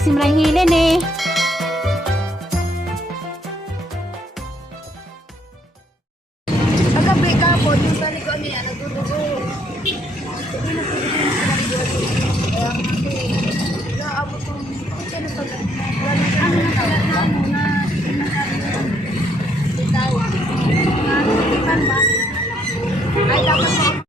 simrang hilin eh. Kagabi ka po, yung taligon niya, nagdudugo. Hindi na pwede yung taligon. Kaya naabot yung ano pa ba? Ano na pala na muna. Bitaw. Natipan ba? Ay, dapat mo.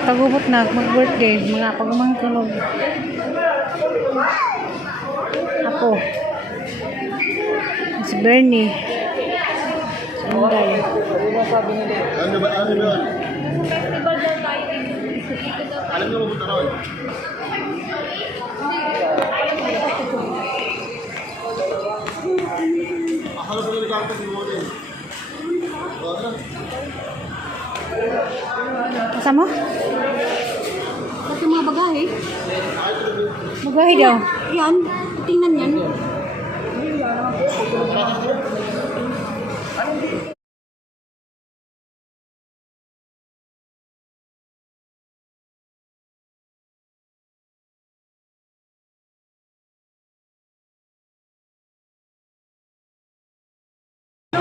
Tagubot na mag-birthday, mga pagmangkulog. Ako. Si Bernie. Sunday. Ano ba? Ano yun? Alam niyo mabuta ron? Akala ko lang ito si Morin. Asa mo? Pati mga bagahe. Magahi daw. Yan, tingnan yan.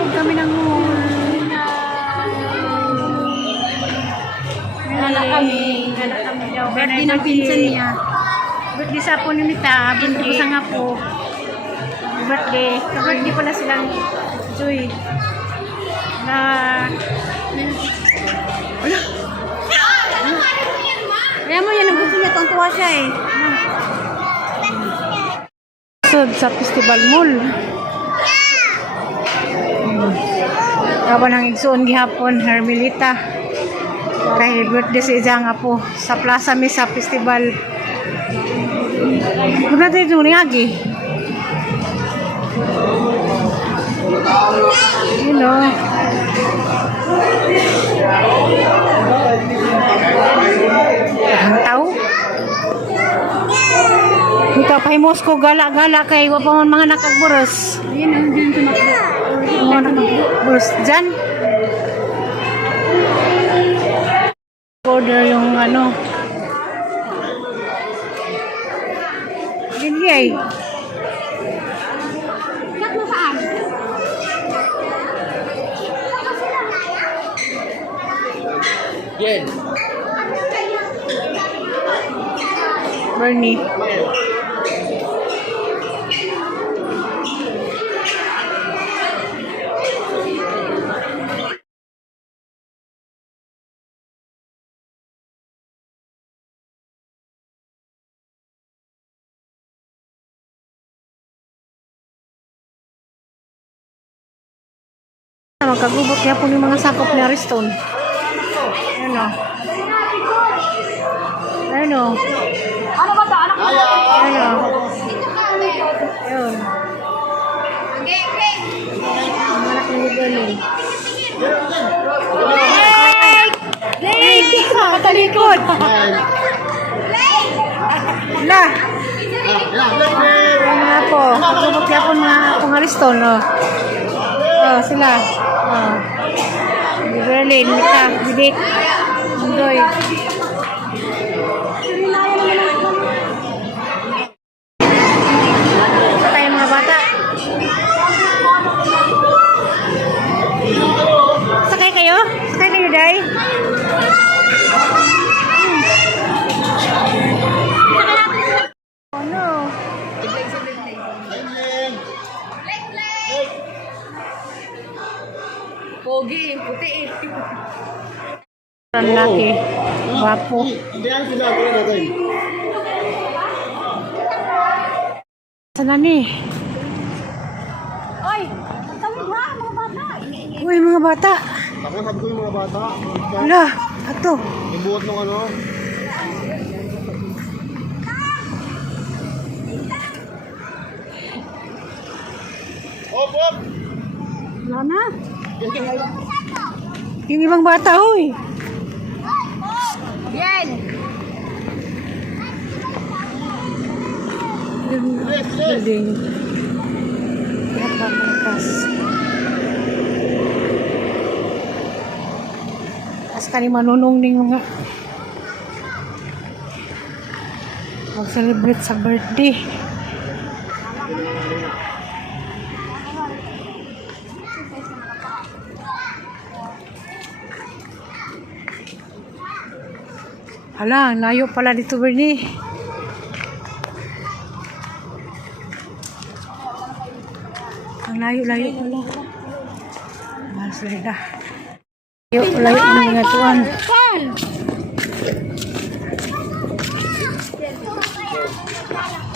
Kami ng Anak kami. daw. Birthday ng pinsan niya. Birthday sa po ni Mita. Birthday ko sa nga po. Birthday. Ka-birthday pala silang Joy. Na... Kaya mo yan, ang gusto niya, tuwa siya eh. Sud sa Festival Mall. Kaban ang igsuon gihapon Hermelita. Kay birthday si Ijang apo sa Plaza Mesa Festival. Kuna tayo ni agi. You know. Ang tao. Kita pahimos ko gala-gala kay wa pa man mga nakagburos. Yan, ang dyan tumakbo. Mga nakagburos dyan. Order yung ano. Gigay. Kat mo saan? Yen. Bernie. Magkagubot kaya po yung mga sakop ni Ariston. Ayun o. Ayun o. Ano ba ito? Anak mo? Ayun o. Ayun. Ang anak ni Bernie. Blake! Katalikod! La! Ayun nga po. Magkagubot kaya po mga pong Ariston o. Oh, sila. Oh. Di Berlin, Mita, Bidit, Mundoy. Sa tayo mga bata. Sakay kayo? Sakay kayo, Day? Oh no. Pogi, puti eh. Ang laki. Wapo. Hindi ang pinagawa natin. Sana ni? Oy, tawid ha, mga bata. Uy, mga bata. Ako sabi ko yung mga bata. Wala. Ato. Ibuot ng ano. Op, op! Wala na. Yung ibang bata, uy. Yan. Building. Napakalakas. As kani manunong ning mga Mag-celebrate sa birthday. Hala, ang layo pala dito, Bernie. Ang layo-layo pala. Mas leda. Layo ng mga tuwan.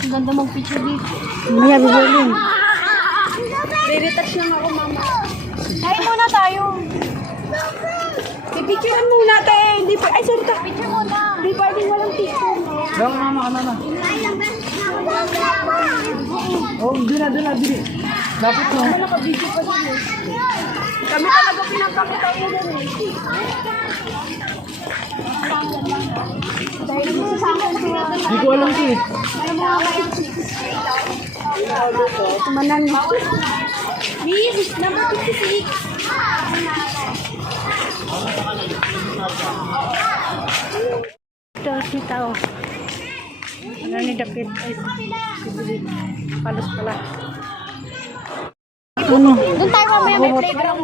Ang ganda mong picture dito. Maya, bibilin. Re-retouch lang ako, mama. Kain muna tayo. Pipicturean muna tayo. Hindi pa, ay, sorry ka. Picture muna. Hindi pa, hindi walang picture. Dong, mama, mama. Oh, doon na, bili. Lapit mo. Naka-video pa siya. Kami talaga pinagkakita mo din eh. Dahil mo sa akin siya. Hindi ko alam ko eh. Alam mo nga kayo. Tumanan. Miss, number 56. Ito si tao. Ano ni David? Ay, palos pala. Ano? Doon tayo mamaya may playground.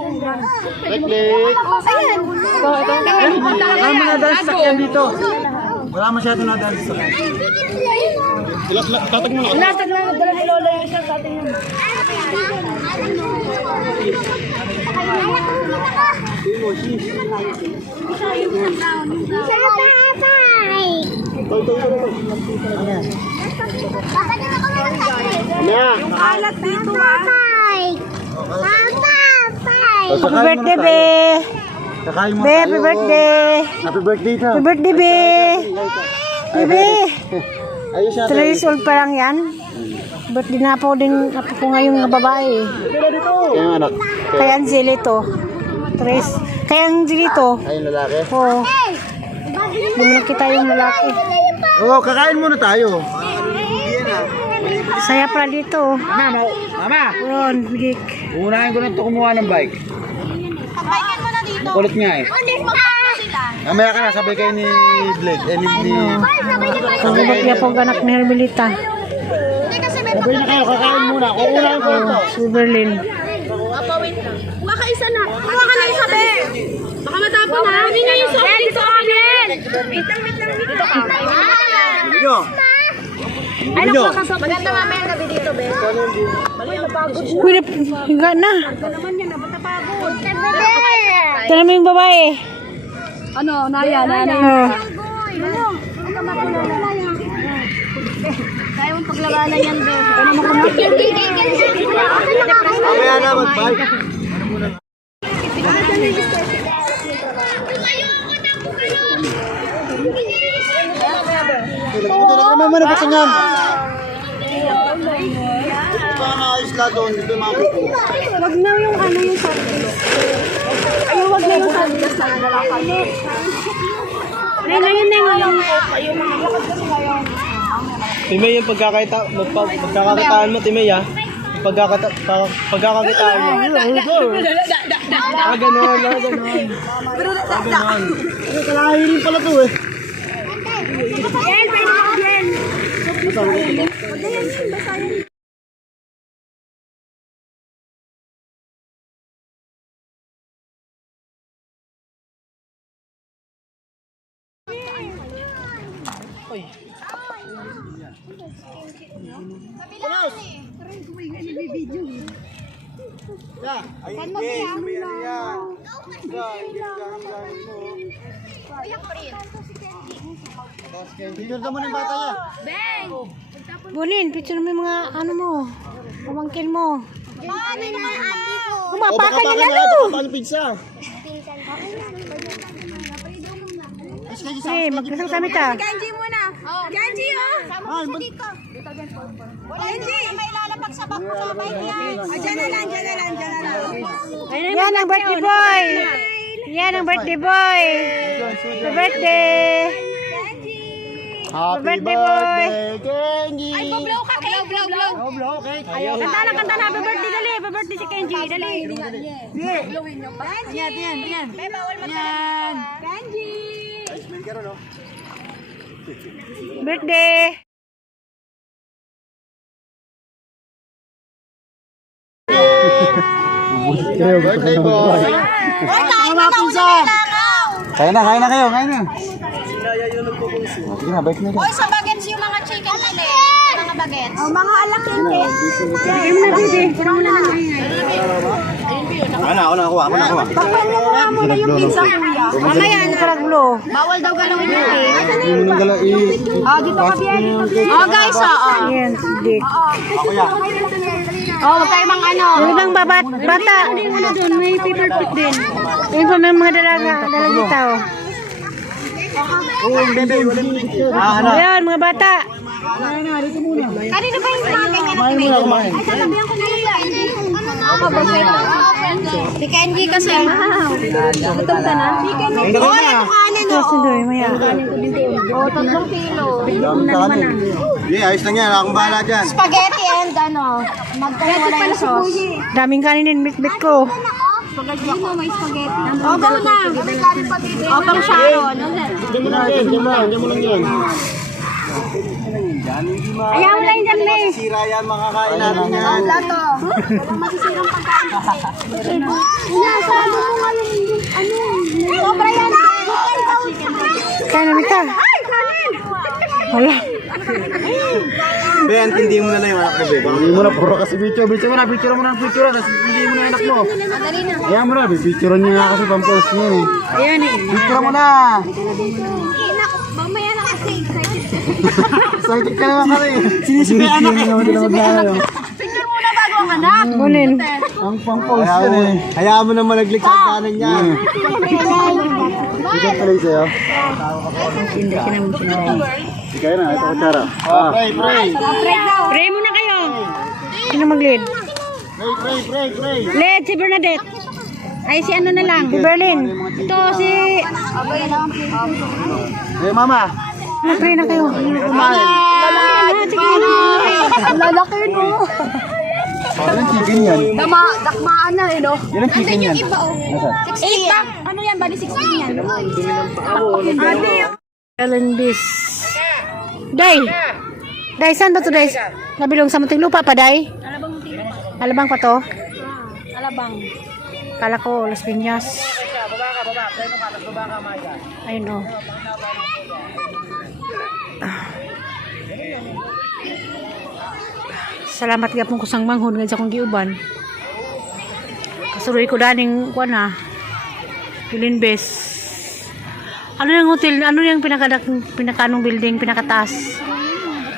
Click. Ayan. Wala mo na dance sakyan dito. Wala masyado na dance sakyan. Tatag mo na. Natag na dala ni Lola yung isang sa atin yun. Ano? Alat dito ha. Happy birthday, be! Kakain mo Be, happy birthday! Happy birthday ka. Happy birthday, be! Bebe! Ayos siya. 3 years old pa lang yan. Birthday na po din ako ko ngayong na babae. Kaya anak. Kaya Angeli to. Kaya Angeli to. Ayun lalaki. Oo. Hindi mo nakita yung lalaki. Oo, kakain muna tayo. Saya pala dito. Mama, mama. Ron, bigik. Unahin ko na ito kumuha ng bike. Papayin mo na dito. Kulit nga eh. Hindi, magpapala sila. Mamaya ka na, sabay kayo ni Blake. Eh, ni... Pagkabot niya po anak ni Hermelita. Hindi kasi may Sabay na kayo, kakain muna. Uunahin ko ito. Si Berlin. wait lang. Kuha ka isa na. Kuha ka na isa, be. Baka matapon ha. Hindi na yung soft dito sa akin. Wait lang. Dito ka. Dito. Ay, nakuha ka soft. Maganda mamaya gabi dito, be. Uy, napagod siya. Uy, higa na. Ito naman yan, ba't napagod? Ito naman yung babae. Ano, Naya, Oo. Kaya mong paglabanan yan, be. Ano mo Mamaya na, mag-bike. Ito na naman muna kasi nga. Ito ang ayos lang doon. Dito yung mga kuko. Wag na yung ano yung sandals. Ay, wag na yung sandals na lalakad. Ay, ngayon na yung yung mga lakad kasi ngayon. Timay yung pagkakakitaan mo, Timay ah. Pagkakakitaan mo. Ganon. Ganon. Kalahirin pala to eh. Yan, pwede mo yan. Wag na yan, basta yan. Picture ka mo ng bata niya. Bunin, picture mo yung mga ano mo. Pamangkin mo. Paano naman ate ko? Umapakan na Baka lalo. ng pizza. Eh, magkasal kami ta. Ganji muna. Ganji, oh. Sama mo dito. Ganji. May lalapag sa bako sa bike yan. Diyan na lang. Yan ang birthday boy. Yan ang birthday boy. Happy birthday. Happy birthday, boy. Kenji. Ay, blow ka, Kay. Blow. Oh, blow, okay. Kanta na. Happy birthday, dali. Happy birthday si Kenji. Dali. Blowin nyo pa. Yan. May bawal matalaman. Ganji. Smell ka ron, no? Birthday. Birthday boy. Uy, kain na na ulit Kain na kayo, kain na. Sige na, balik na. Uy, sa bagets yung mga chicken ulit. Sa mga bagets. Oh, mga alak hindi. Bigay mo na, Bibi. Sino mo na lang ingay. Ako na kuha. Papaluha mo na yung pizza, kuya. Mamaya, nakaraglo. Bawal daw galawin yun eh. Hindi mo nang gala Dito ka, Biel. Oh, guys, Ayan, hindi. Oh, wag kayo mang ano. Yung ibang bata. May paper plate din. Ayun pa, may mga dalagita. Ayan, mga bata. Kanino ba yung mga ganyan na tinig? Ay, sasabihan ko na yun. Ano na? Si Kenji kasi. Gutom ka na? Si Kenji. Oh, ito kanin o. Sundoy, maya. Oh, 3 kilo. Ayos lang yan. Akong bahala dyan. Spaghetti and ano. Magkawala yung sauce. Daming kanin bit ko. Spaghetti mo, may spaghetti. Oh, go na. Oh, pang Sharon. Diyan mo lang yan. Ayaw mo lang dyan, May. Sira yan, makakain natin yan. Lato. Walang masisirang pagkain kasi. Sabi mo nga yung ano. Sobra yan. Kaya namin ka. Ay, kanin! Wala. Be, antindi mo na lang yung anak mo, be. Hindi mo na, puro kasi picture mo na, picture mo na, kasi hindi mo na yung anak mo. Madali na. Kaya mo na, picture niya nga kasi pang-post niya eh. Ayan eh. Picture mo na! Mamaya na kasi. Sakit ka naman kami. Sinisipi anak eh. Picture muna bago ang anak. Kunin. Ang pang-post yan eh. Hayaan mo na malaglig sa kanan niya. Ikaw pala yung sa'yo? Hindi ka naman sinay. Ikaw na, ito kutsara. Pray. Pray muna kayo. Sino mag-lead? Pray. Lead, si Bernadette. Ay, si ano na lang. Si Berlin. Ito, si... Eh, mama. Pray na kayo. Kumain. Lalaki no. Yan ang chicken yan. Dakmaan na eh no. Yan ang chicken yan. Iba oh. 16 ba? Ano yan? Bali 16 yan. Kalendis. Day. Day, saan ba ito, Day? Nabilong sa munting lupa pa, Day? Alabang pa to? Alabang. Kala ko, Las Piñas. Ayun o. Salamat nga pong kusang manghon nga sa kong giuban. Kasuroy ko daning kuan na. Pilinbes. Ano yung hotel? Ano yung pinakanong building, pinakataas?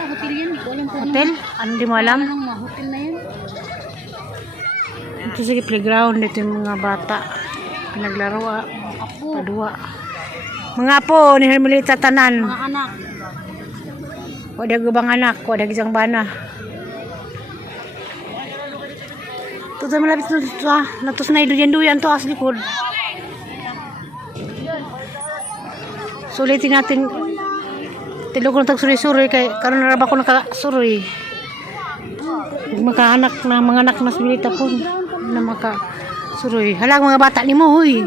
Hotel yan. Hotel? Ano di mo alam? Hotel na yan. Ito sige playground. Dito yung mga bata. Pinaglaro padua. Mga po ni Hermelita Tanan. Mga anak. Wada gubang anak. Wada gisang bana. Ito tayo malapit ito ah. Natos na iduyan-duyan to as likod. Sulitin natin. Tilog ko tagsuri-suri kay karon na ba ko nakasuroy. Makaanak na mga anak na similita po na makasuroy. Halang mga bata ni mo huy.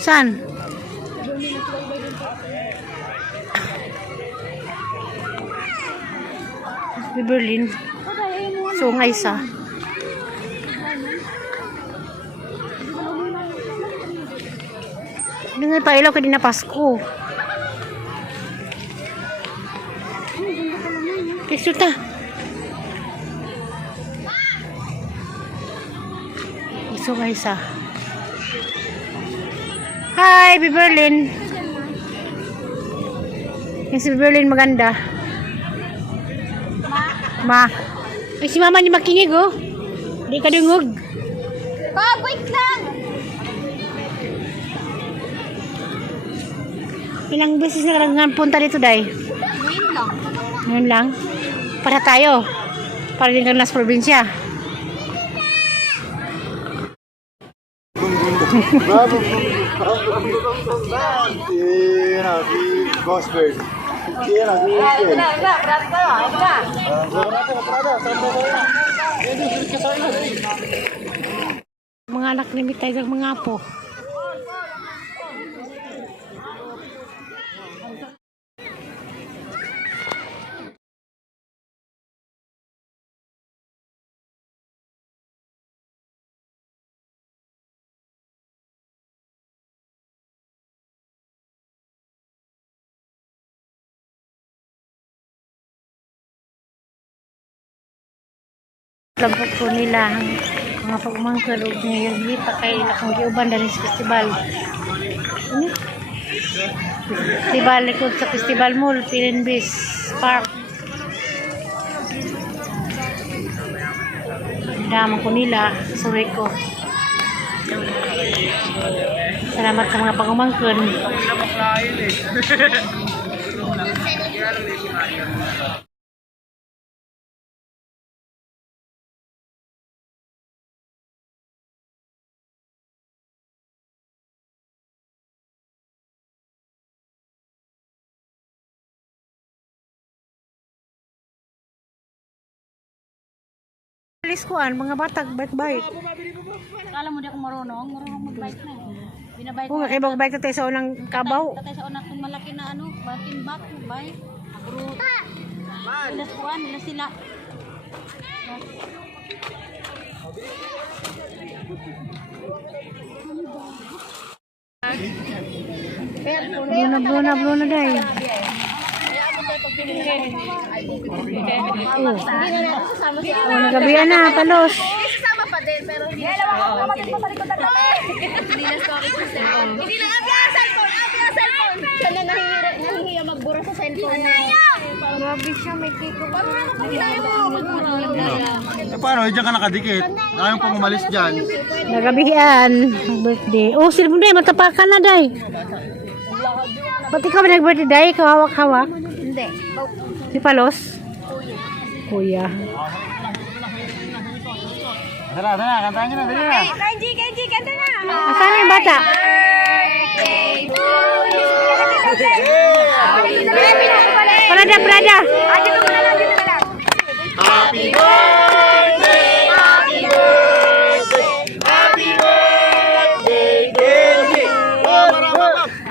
San? Di Berlin. So nga isa. Hindi pa ilaw ka din na Pasko. Kisuta. So nga isa. Hi, Berlin. Yung si Berlin maganda. Ma. Ay, si mama ni makinig, oh. Di ka dungog. Pag, wait lang. Ilang beses na kalangan punta dito, Day? Ngayon lang. Ngayon lang. Para tayo. Para din kang nasa probinsya. Si Gosbert. Mga anak ni Mitay ng mga apo. Labot ko nila ang mga pagmangkal o ngayon dito kay akong giuban dali sa festival. Festival likod sa Festival Mall, Pilinbis Park. Daman ko nila sa ko. Salamat sa mga pagmangkal. Alis ko mga batag bike-bike. Kala mo di ako marunong mag-bike na. Binabike Kung kay bike tayo sa unang kabaw. Tatay sa una kung malaki na timbak, bike. Puro. Ilas kuan, ilas sila. Bluna dahil. Nagabihan na, palos. Sasama pa din, pero hindi na kapatid pa sa likod ng Hindi na story sa cellphone. Hindi na cellphone. Siya na nahihiya magbura sa cellphone niya. Grabe siya, may kiko. Paano na kapag hinaya mo magbura? Paano? Diyan ka nakadikit. Ayaw pang umalis dyan. Nagabihan. Birthday. Oh, silbong day, matapakan na day. Ba't ikaw ba nag-birthday day? Kawawak-hawak? Hindi. Si Palos? Kuya. Tara, kantahan nyo na, dali na. Kenji, kanta na. Asan yung bata? Prada. Dito mo na lang. Happy birthday! Happy birthday! Happy birthday, Kenji!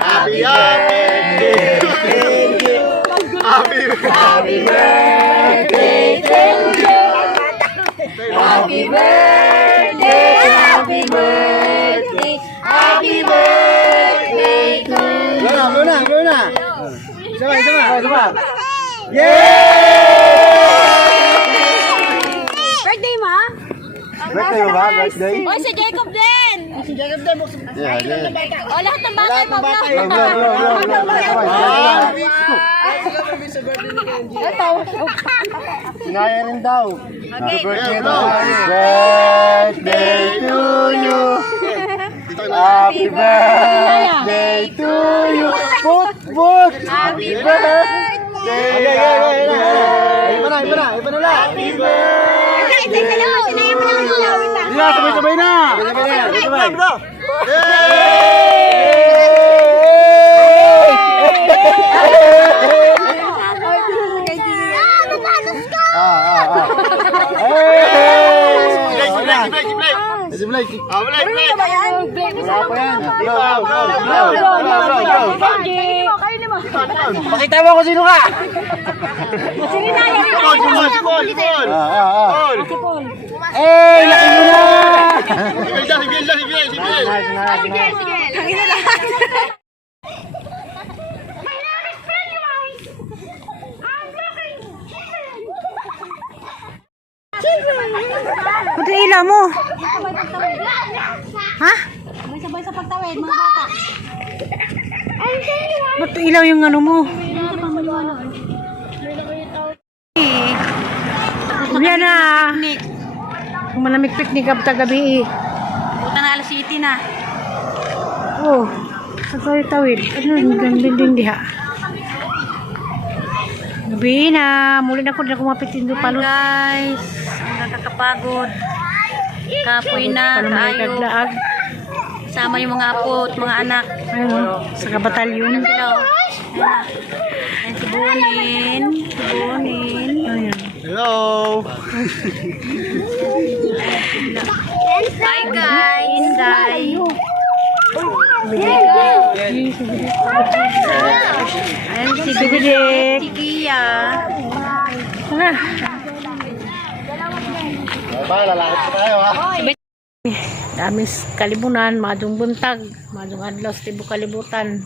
Happy birthday! Happy birthday, Kenji! Happy birthday! Happy birthday! Happy birthday to you! Luna! Sama! Birthday mo? Birthday mo ba? Birthday? Oy, si Jacob din. Yeah. O, lahat ng bata mo. Sinaya rin daw. Happy birthday to you. Happy birthday to you. Put. Happy birthday. Iba na lang. Happy birthday. Sabay na. Si Blake. Pakita mo kung sino ka. Laki mo na. Ba't yung ilaw mo? Ha? Sabay sa pagtawid, mga bata. Ba't ilaw yung ano mo? Yan na. Kung malamig picnic ab gabi Buta na alas 7 na. Oh, sa tawid. Ano yung gandang diha? Gabi na. Muli na ko kumapit yung palos. Guys, ang nakakapagod. Kapoy na, kaayo. Sama yung mga apo at mga anak. Ayun, sa kabatalyon. Sila, oh. Ayan, si Bunin. Ayun. Hello. Hi guys. Inday. Ayan si Bibidik. Si Kia. Lalakad pa tayo ha. Damis kalibunan, madung buntag, madung adlaw sa tibuok kalibutan.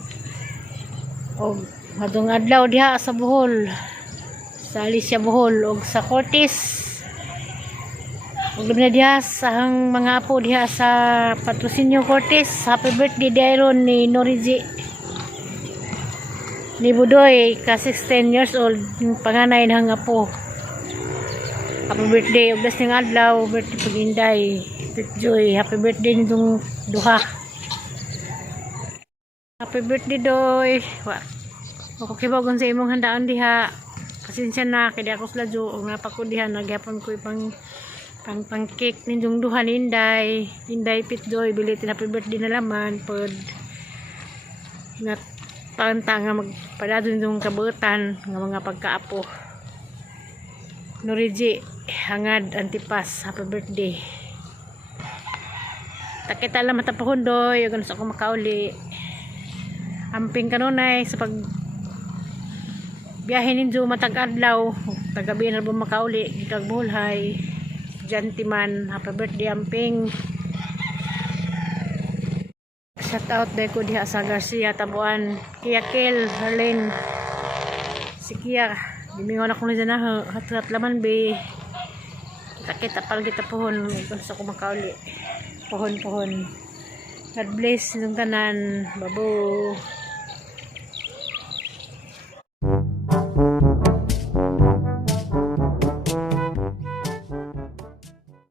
O madung adlaw diha sa Bohol. Sa Alicia Bohol o sa Cortes. Ug na diha sa ang mga apo diha sa Patrocinio Cortez. Happy birthday dayron ni Noriji. Ni Budoy ka 16 years old, yung panganay ng apo. Happy birthday ug ning adlaw, birthday Paginday. Joy, happy birthday nitong duha. Happy birthday Doy. Ako kibagon sa imong handaan diha. Pasensya na kay di ako sladyo og napa ko diha nagyapon ko pang cake nindong duha ni Inday Pitjoy bilitin happy birthday na laman pod na panta nga magpadado nindong kabutan nga mga pagkaapo. Noriji hangad Antipas happy birthday. Takita lang matapahon Doy ug sa ako makauli. Amping kanunay sa pag biyahe ninyo matag adlaw tagabi na ba makauli gitag bulhay Jantiman happy birthday amping. Shout out day ko diha sa Garcia Tabuan Kia Kel Harlene si Kia dimingon ako na dyan na hatrat laman be kita pal kita pohon kung sa kumakauli pohon God bless yung tanan babo.